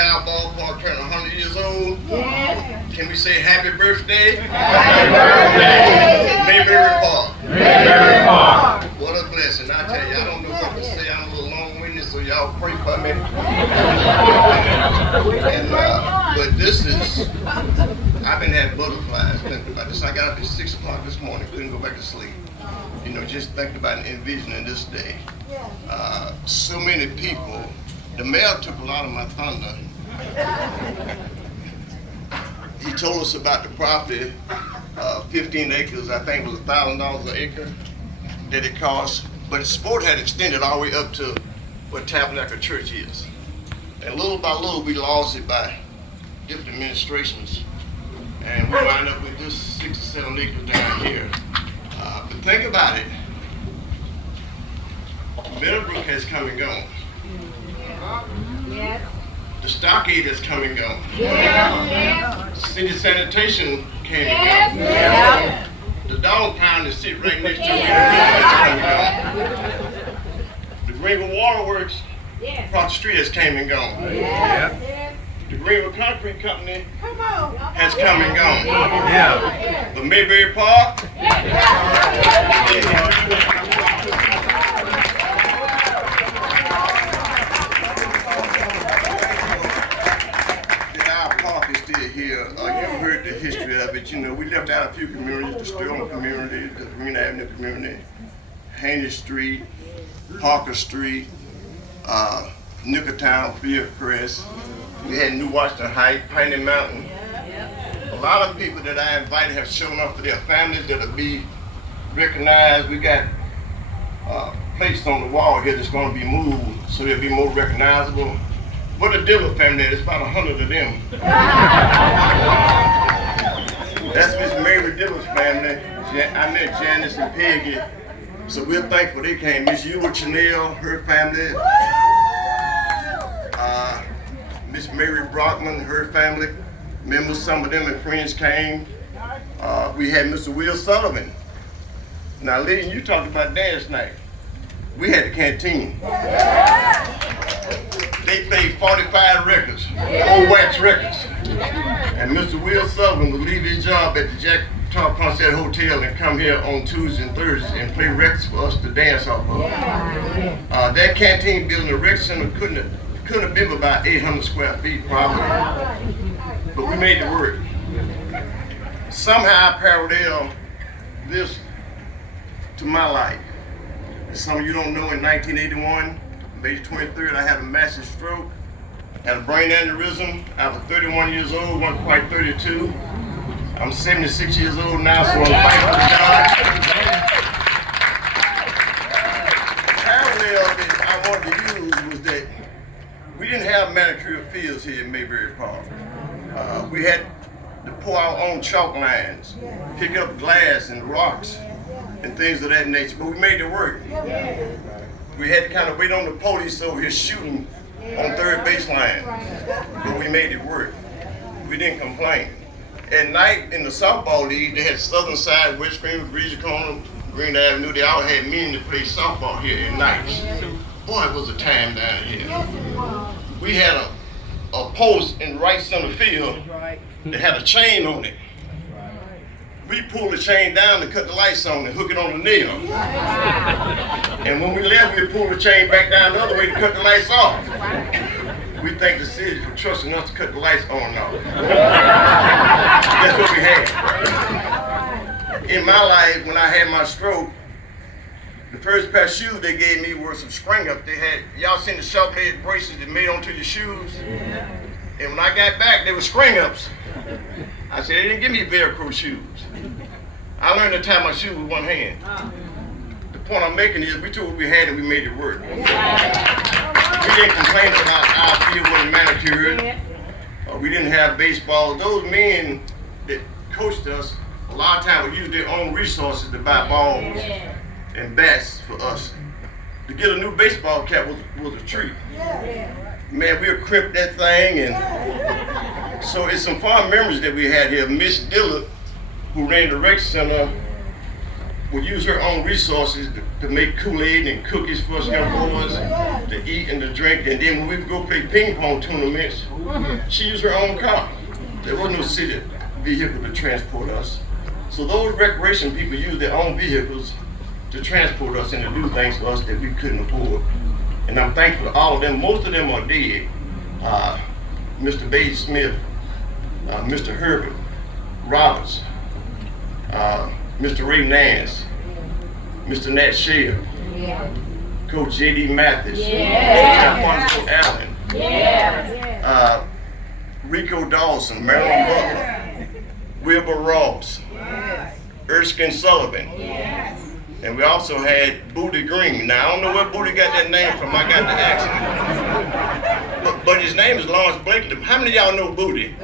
our ballpark turning 100 years old? Yes. Can we say happy birthday? Happy birthday. Mayberry Park. Mayberry Park. What a blessing. I tell you, I don't know what to say. I'm a little long-winded, so y'all pray for me. But this is, I've been having butterflies thinking about this. I got up at 6 o'clock this morning, couldn't go back to sleep. You know, just thinking about and envisioning this day. So many people. The mayor took a lot of my thunder. He told us about the property, 15 acres, I think it was $1,000 an acre that it cost. But the sport had extended all the way up to what Tabernacle Church is. And little by little, we lost it by different administrations. And we wound up with this 6 or 7 acres down here. But think about it. Middlebrook has come and gone. Yes. The stockade has come and gone. Yes. City sanitation came Yes. and gone. Yes. The dog pound that sit right next to me has come and gone. The Greenville Waterworks across the street has came and gone. Yes. The Greenville Concrete Company Come on. has come and gone. Yeah. The Mayberry Park. Our park is still here. You've heard the history of it. You know, we left out a few communities, the Sterling community, the Green Avenue community, Haney Street, Parker Street, Nickertown, Fieldcrest. We had New Washington Heights, Piney Mountain. A lot of people that I invited have shown up for their families that'll be recognized. We got plates on the wall here that's going to be moved so they'll be more recognizable. What a Diller family, there's about 100 of them. That's Miss Mary Diller's family. I met Janice and Peggy, so we're thankful they came. Miss Eula Chanel, her family. Miss Mary Brockman, her family. Members, some of them and friends came. We had Mr. Will Sullivan. Now, Lee, you talked about dance night. We had the canteen. They played 45 records, old wax records. And Mr. Will Sullivan would leave his job at the Jack Top Concert Hotel and come here on Tuesdays and Thursdays and play records for us to dance off of. That canteen building, the rec center, couldn't have been about 800 square feet probably. But we made it work. Somehow I parallel this to my life. As some of you don't know, in 1981, May 23rd, I had a massive stroke, had a brain aneurysm. I was 31 years old, wasn't quite 32. I'm 76 years old now, so I'm thankful to God. The parallel that I wanted to use was that we didn't have manicured fields here in Mayberry Park. We had to pour our own chalk lines, pick up glass and rocks and things of that nature, but we made it work. We had to kind of wait on the police over here shooting on third baseline, but we made it work. We didn't complain. At night in the softball league, they had Southern Side, West Greenville, Breezy Corner, Green Avenue. They all had meeting to play softball here at nights. Boy, it was a time down here. We had a post in right center field that had a chain on it. We pulled the chain down to cut the lights on and hook it on the nail. And when we left, we pulled the chain back down the other way to cut the lights off. We thank the city for trusting us to cut the lights on and off. That's what we had. In my life, when I had my stroke, the first pair of shoes they gave me were some spring-ups. They had, y'all seen the sharp-edged braces that made onto your shoes? And when I got back, they were spring-ups. I said, they didn't give me Velcro shoes. I learned to tie my shoes with one hand. The point I'm making is we took what we had and we made it work. We didn't complain about our field wasn't manicured. We didn't have baseball. Those men that coached us, a lot of times would use their own resources to buy balls and bats for us. To get a new baseball cap was a treat. Man, we'll crimp that thing, and so it's some fond memories that we had here. Miss Dillard, who ran the rec center, would use her own resources to make Kool-Aid and cookies for us young boys to eat and to drink. And then when we would go play ping pong tournaments, she used her own car. There was no city vehicle to transport us. So those recreation people use their own vehicles to transport us and to do things for us that we couldn't afford. And I'm thankful to all of them. Most of them are dead. Mr. Babe Smith, Mr. Herbert Roberts, Mr. Ray Nance, Mr. Nat Shea, Coach J.D. Mathis, Coach Allen, Rico Dawson, Marilyn Butler, Wilbur Ross, Erskine Sullivan, and we also had Booty Green. Now, I don't know where Booty got that name from. I got the accent. But his name is Lawrence Blakely. How many of y'all know Booty?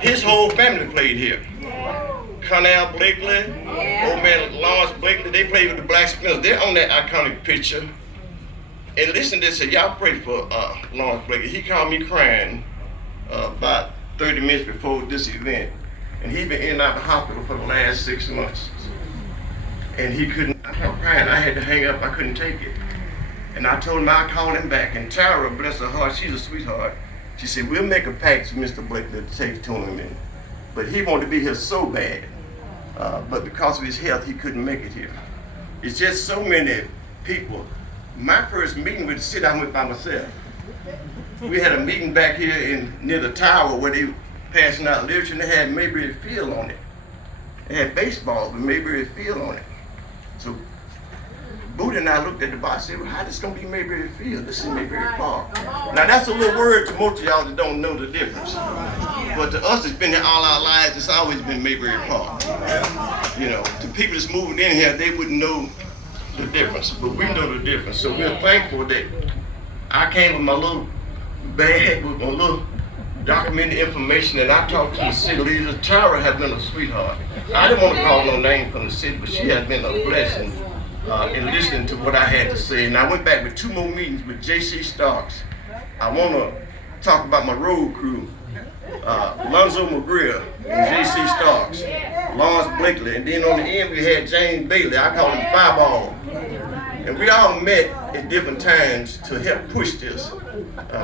His whole family played here. Cornell Blakely, old man Lawrence Blakely, they played with the Black Spinners. They're on that iconic picture. And listen to this, y'all pray for Lawrence Blakely. He called me crying about 30 minutes before this event. And he'd been in and out of the hospital for the last 6 months. And he couldn't, I kept crying. I had to hang up, I couldn't take it. And I told him I'd call him back. And Tara, bless her heart, she's a sweetheart. She said, we'll make a pact to Mr. Blakely to take to him. But he wanted to be here so bad. But because of his health, he couldn't make it here. It's just so many people. My first meeting with the city, I went by myself. We had a meeting back here near the tower where they passing out literature, and they had Mayberry Field on it. They had baseball with Mayberry Field on it. So Booty and I looked at the box and said, well, how this gonna be Mayberry Field? This is Mayberry Park. Now that's a little word to most of y'all that don't know the difference. But to us that's been here all our lives, it's always been Mayberry Park. You know, to people that's moving in here, they wouldn't know the difference, but we know the difference. So we're thankful that I came with my little bag with my little documented information, and I talked to the city leaders. Tara has been a sweetheart. I didn't want to call no name from the city, but she has been a blessing in listening to what I had to say. And I went back with 2 more meetings with J.C. Starks. I want to talk about my road crew. Lonzo McGreer and J.C. Starks, Lawrence Blakely, and then on the end we had James Bailey. I call him Fireball. And we all met at different times to help push this.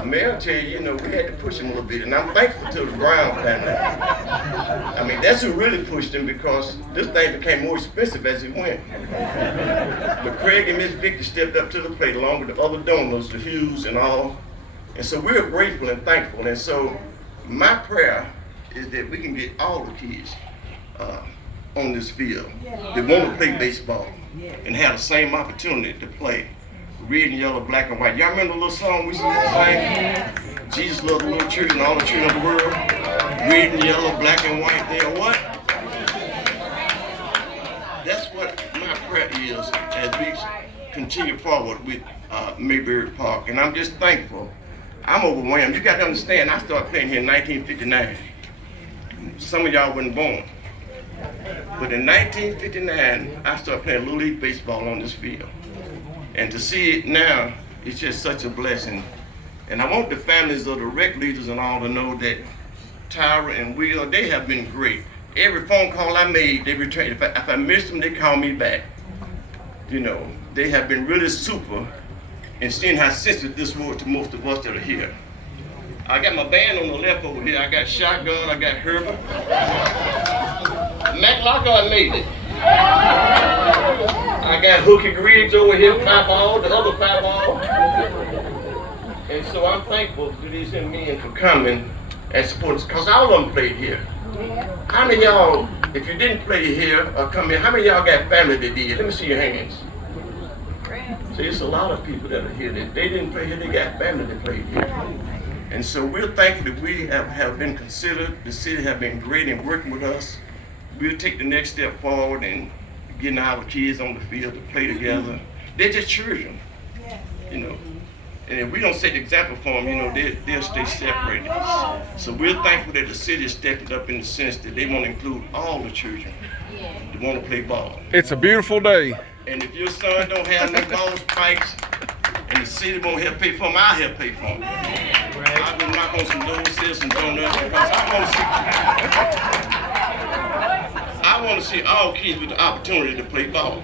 Mayor, I'll tell you, you know, we had to push him a little bit, and I'm thankful to the Brown family. I mean, that's who really pushed him, because this thing became more expensive as it went. But Craig and Miss Victor stepped up to the plate along with the other donors, the Hughes and all. And so we're grateful and thankful. And so my prayer is that we can get all the kids on this field that want to play baseball and have the same opportunity to play. Red and yellow, black and white. Y'all remember the little song we used to sing? Jesus loved the little children, all the children of the world. Red and yellow, black and white. They are what? That's what my prayer is as we continue forward with Mayberry Park. And I'm just thankful. I'm overwhelmed. You got to understand, I started playing here in 1959. Some of y'all weren't born. But in 1959, I started playing Little League baseball on this field. And to see it now, it's just such a blessing. And I want the families of the rec leaders and all to know that Tyra and Will, they have been great. Every phone call I made, they returned. If I missed them, they call me back. You know, they have been really super in seeing how sensitive this was to most of us that are here. I got my band on the left over here. I got Shotgun, I got Herbert. Matt Lockhart made it. I got Hookie Griggs over here, 5-ball, the other 5-ball. And so I'm thankful to these young men for coming and supporting us, because all of them played here. How many of y'all, if you didn't play here or come here, how many of y'all got family that did? Let me see your hands. See, it's a lot of people that are here that they didn't play here, they got family that played here. And so we're thankful that we have been considered. The city have been great in working with us. We'll take the next step forward and getting our kids on the field to play together. They're just children, you know. And if we don't set the example for them, you know, they'll stay separated. So we're thankful that the city is stepping up in the sense that they want to include all the children that want to play ball. It's a beautiful day. And if your son don't have no ball spikes and the city won't help pay for them, I'll help pay for them. I'll go knock on some doors, sell some donuts, because I want want to see all kids with the opportunity to play ball.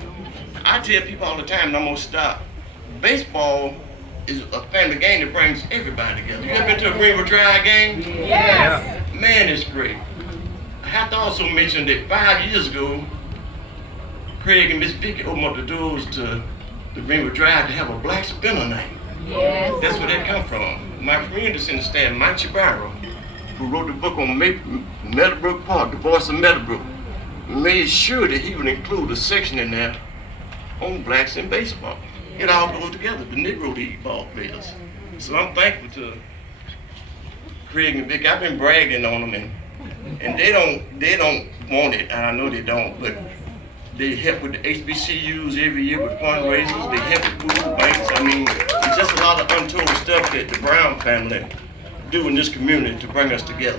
I tell people all the time, and I'm gonna stop. Baseball is a family game that brings everybody together. You ever been to a Greenville Drive game? Yes. Man, it's great. I have to also mention that 5 years ago, Craig and Miss Vicky opened up the doors to the Greenville Drive to have a black spinner night. Yes. That's where that come from. My friend is in the stand, Mike Shabaro, who wrote the book on Meadowbrook Park, the voice of Meadowbrook, made sure that he would include a section in there on blacks in baseball. It all goes together, the Negro League ball players. So I'm thankful to Craig and Vic. I've been bragging on them, and they don't want it, and I know they don't, but they help with the HBCUs every year with fundraisers. They help with food banks. I mean, it's just a lot of untold stuff that the Brown family do in this community to bring us together.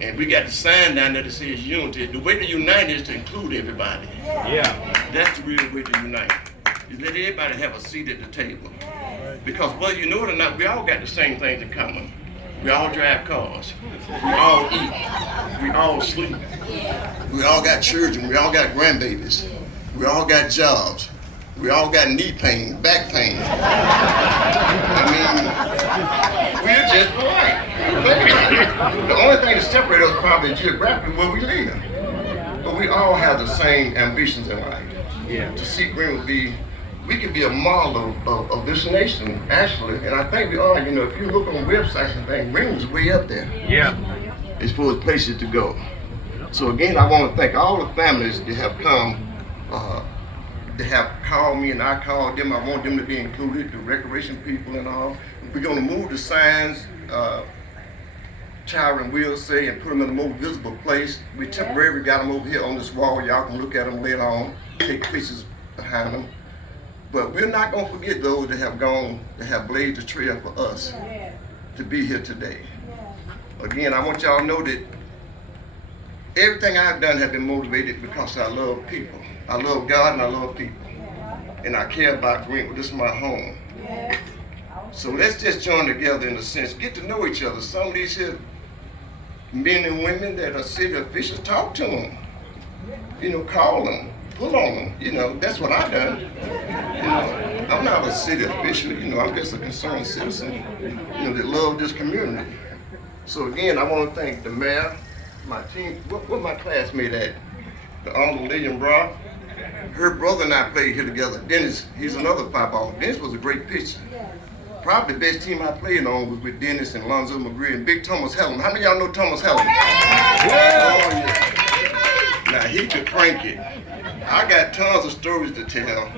And we got the sign down there that says unity. The way to unite is to include everybody. Yeah. That's the real way to unite. Is let everybody have a seat at the table. Because whether you know it or not, we all got the same things in common. We all drive cars. We all eat. We all sleep. We all got children. We all got grandbabies. We all got jobs. We all got knee pain, back pain. I mean, we're just alike. The only thing that separates us probably is geographically where we live. But we all have the same ambitions in life. Yeah. To see Greenville we could be a model of this nation, actually. And I think we are. You know, if you look on websites and things, Greenville's way up there. Yeah. As far as places to go. So again, I want to thank all the families that have come, that have called me and I called them. I want them to be included, the recreation people and all. We're going to move the signs, Child will say, and put them in a more visible place. We temporarily got them over here on this wall. Y'all can look at them later on, take pictures behind them. But we're not going to forget those that have gone, that have blazed the trail for us to be here today. Again, I want y'all to know that everything I've done has been motivated because I love people. I love God and I love people. And I care about Greenville. This is my home. So let's just join together in a sense, get to know each other. Some of these here men and women that are city officials, talk to them. You know, call them, pull on them. You know, that's what I've done. You know, I'm not a city official, you know, I'm just a concerned citizen, you know, that love this community. So again, I want to thank the mayor, my team, what my classmate at, the Honorable Lillian Brock. Her brother and I played here together. Dennis, he's another five-ball. Dennis was a great pitcher. Probably the best team I played on was with Dennis and Lonzo McGree and Big Thomas Helen. How many of y'all know Thomas Helen? Oh, yeah. Now, he could crank it. I got tons of stories to tell,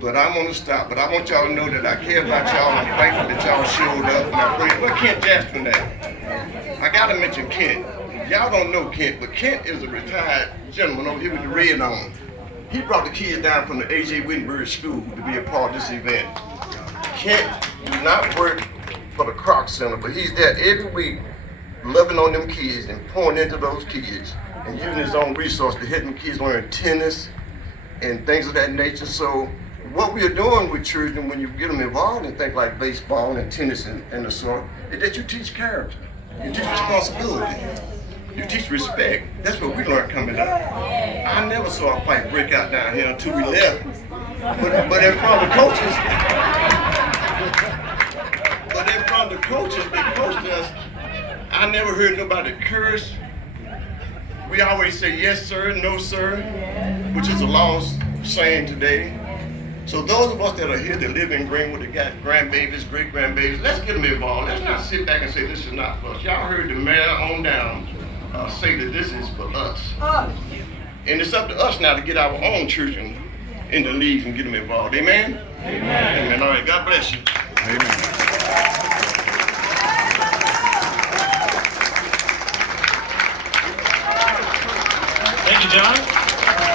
but I'm gonna stop. But I want y'all to know that I care about y'all and I'm thankful that y'all showed up. And I pray. Where Kent Jasper now? I gotta mention Kent. Y'all don't know Kent, but Kent is a retired gentleman over here with the red on. He brought the kids down from the A.J. Wittenberg School to be a part of this event. Kent does not work for the Croc Center, but he's there every week loving on them kids and pouring into those kids and using his own resource to help them kids learn tennis and things of that nature. So what we are doing with children when you get them involved in things like baseball and tennis and the sort, is that you teach character, you teach responsibility, you teach respect. That's what we learned coming up. I never saw a fight break out down here until we left. But in front of the coaches, that coached us, I never heard nobody curse. We always say yes sir, no sir, which is a lost saying today. So those of us that are here that live in Greenwood, that got grandbabies, great grandbabies, let's get them involved. Let's not sit back and say this is not for us. Y'all heard the mayor on down say that this is for us. And it's up to us now to get our own children in the leagues and get them involved. Amen? Amen. Amen. All right, God bless you. Amen.